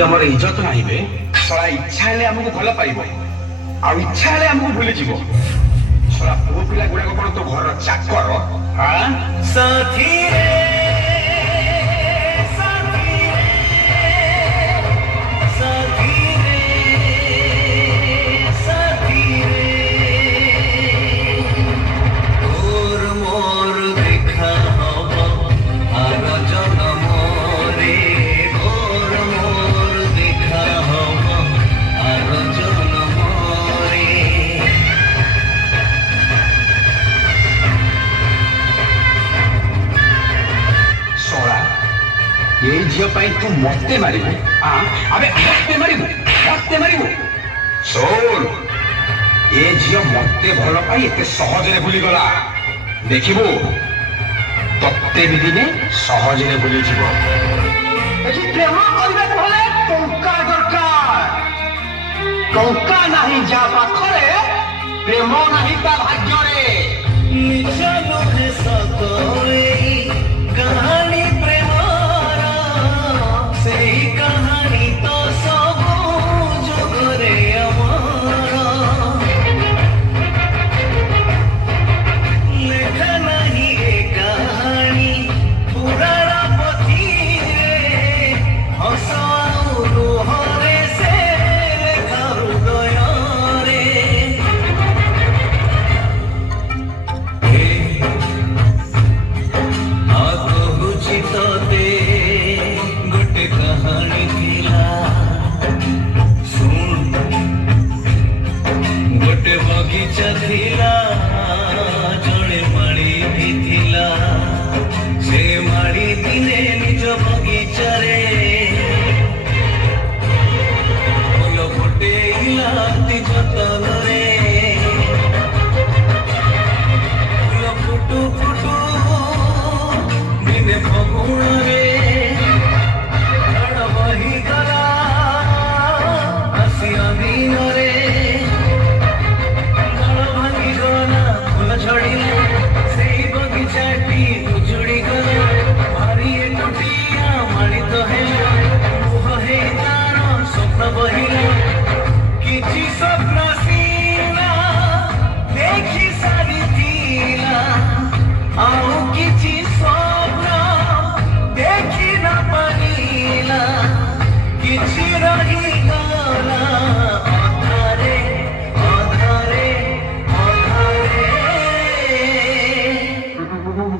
ଆମର ଇଜ୍ଜତ ନାହିଁ ଶଳା ଇଚ୍ଛା ହେଲେ ଆମକୁ ଭଲ ପାଇବ ଆଉ ଇଚ୍ଛା ହେଲେ ଆମକୁ ଭୁଲିଯିବ। ଶଳା ପୁଅ ପିଲା ଗୁଡାକ କଣ ତୋ ଘରର ଚାକର? ସାଥୀରେ ये झील तू मते मारू? अबे मते मारू शोन ये झील मते भल पाई एते सहजरे भूलीगला। देखिबू तत्ते भी दिने सहजरे भूली जीव। प्रेम करबे भले टंका दरकार टंका नहीं जा पाखरे प्रेम नहीं ता भाग्य रे। निज नुहे सतरे कहानी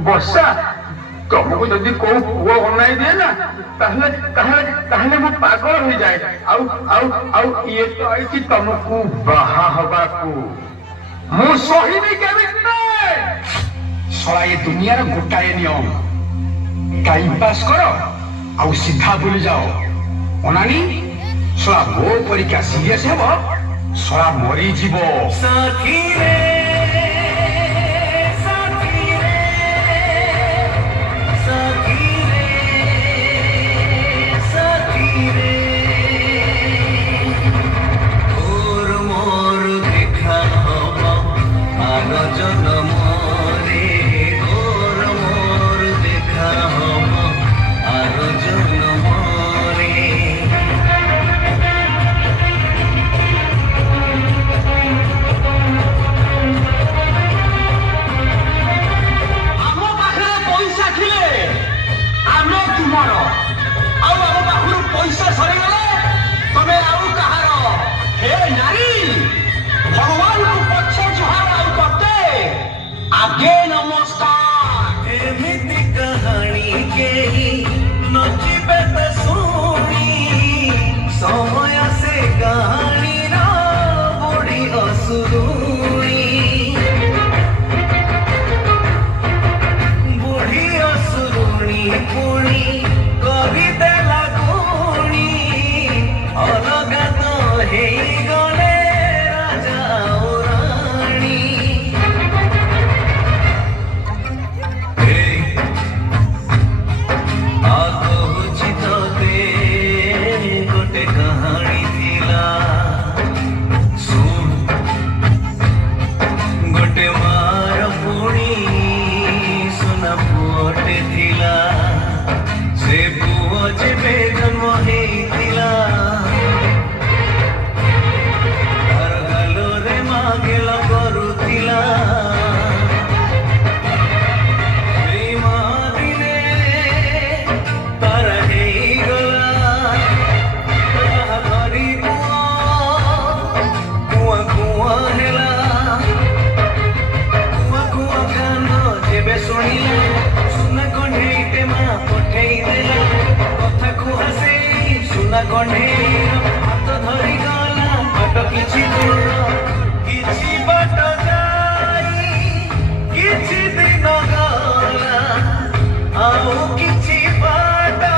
वर्षा तुमको जदि को पुआ बनाई दिए ना मु पागल हो जाए। आउ ये तो आई तुमको बाहा हवा को मु सही केमिते। सला ये दुनिया रे गोटाए नियम टाइम पास करो आउ सीधा भूली जाओ। अनानी सला मो परीक्षा सीरियस हेबो सला मरी जीवो। साथी रे କହିଲା ସୁନା କଣ୍ଢେଇଟେ ମା ପଠେଇ ଦେଲା କଥାକୁ ହସେଇ ସୁନା କଣ୍ଢେଇର ହାତ ଧରି ଗଲା ବାଟ କିଛି ଦୂର କିଛି ବାଟ ଯାଇ କିଛି ଦିନ ଗଲା ଆଉ କିଛି ବାଟ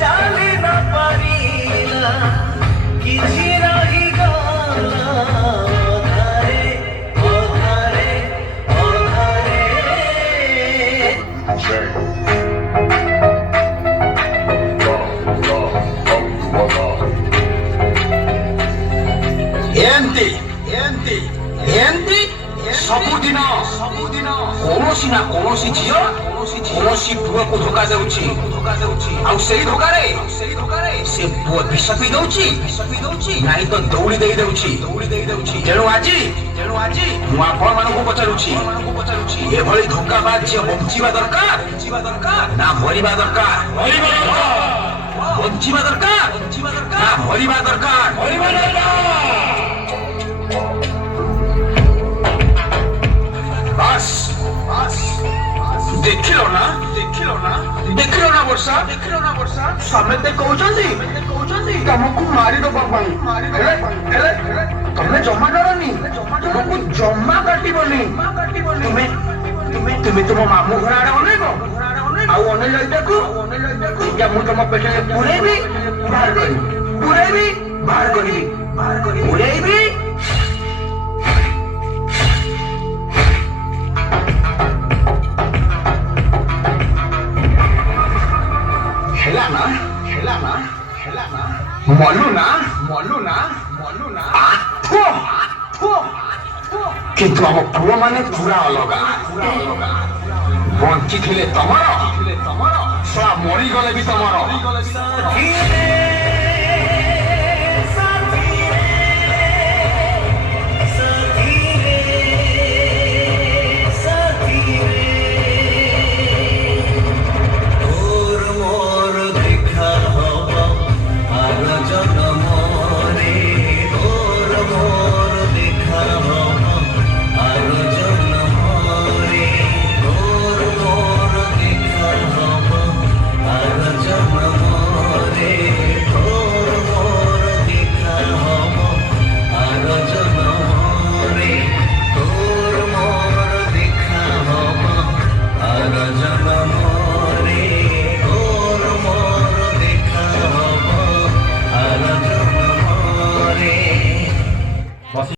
ଚାଲି ନ ପାରିଲା କିଛି ରହିଗଲା ଅଧାରେ ଅଧାରେ ଅଧାରେ ଏମିତି ଏମିତି ଏମିତି ସବୁଦିନ କୌଣସି ନା କୌଣସି ଝିଅ କୌଣସି ପୁଅକୁ ଧୋକା ଦେଉଛି ଆଉ ସେଇ ଧୋକାରେ ସେ ପୁଅ ବିଷ ପିଇ ଦଉଛି ନାହିଁ ତ ଦୌଡ଼ି ଦେଇ ଦଉଛି ତେଣୁ ଆଜି ମୁଁ ଆପଣମାନଙ୍କୁ ପଚାରୁଛି ଏଭଳି ଧୋକାବାଜ ଝିଅ ବଞ୍ଚିବା ଦରକାର ନା ମରିବା ଦରକାର ବଞ୍ଚିବା ଦରକାର ନା ମରିବା ଦରକାର ଦେଖିଲ ନା ବର୍ଷା ସମେତେ କହୁଛନ୍ତି ତମକୁ ମାରିଦବା ପାଇଁ ହେଲେ ତମେ ଜମା ଡରନି ତମକୁ ଜମା କାଟିବନି ତୁମେ ତୁମ ମାମୁଁ ଘର ଆଡେ ଅନେଇବ ଆଉ ଅନେଇଲ ଏଇଟାକୁ ମୁଁ ତମ ପେଟରେ ପୁରେଇବି ବାହାର କରିବି ପୁରେଇବି ମଲୁନା କିନ୍ତୁ ଆମ ପୁଅ ମାନେ ପୁରା ଅଲଗା ବଞ୍ଚିଥିଲେ ତମର ମରିଗଲେ ବି ତମର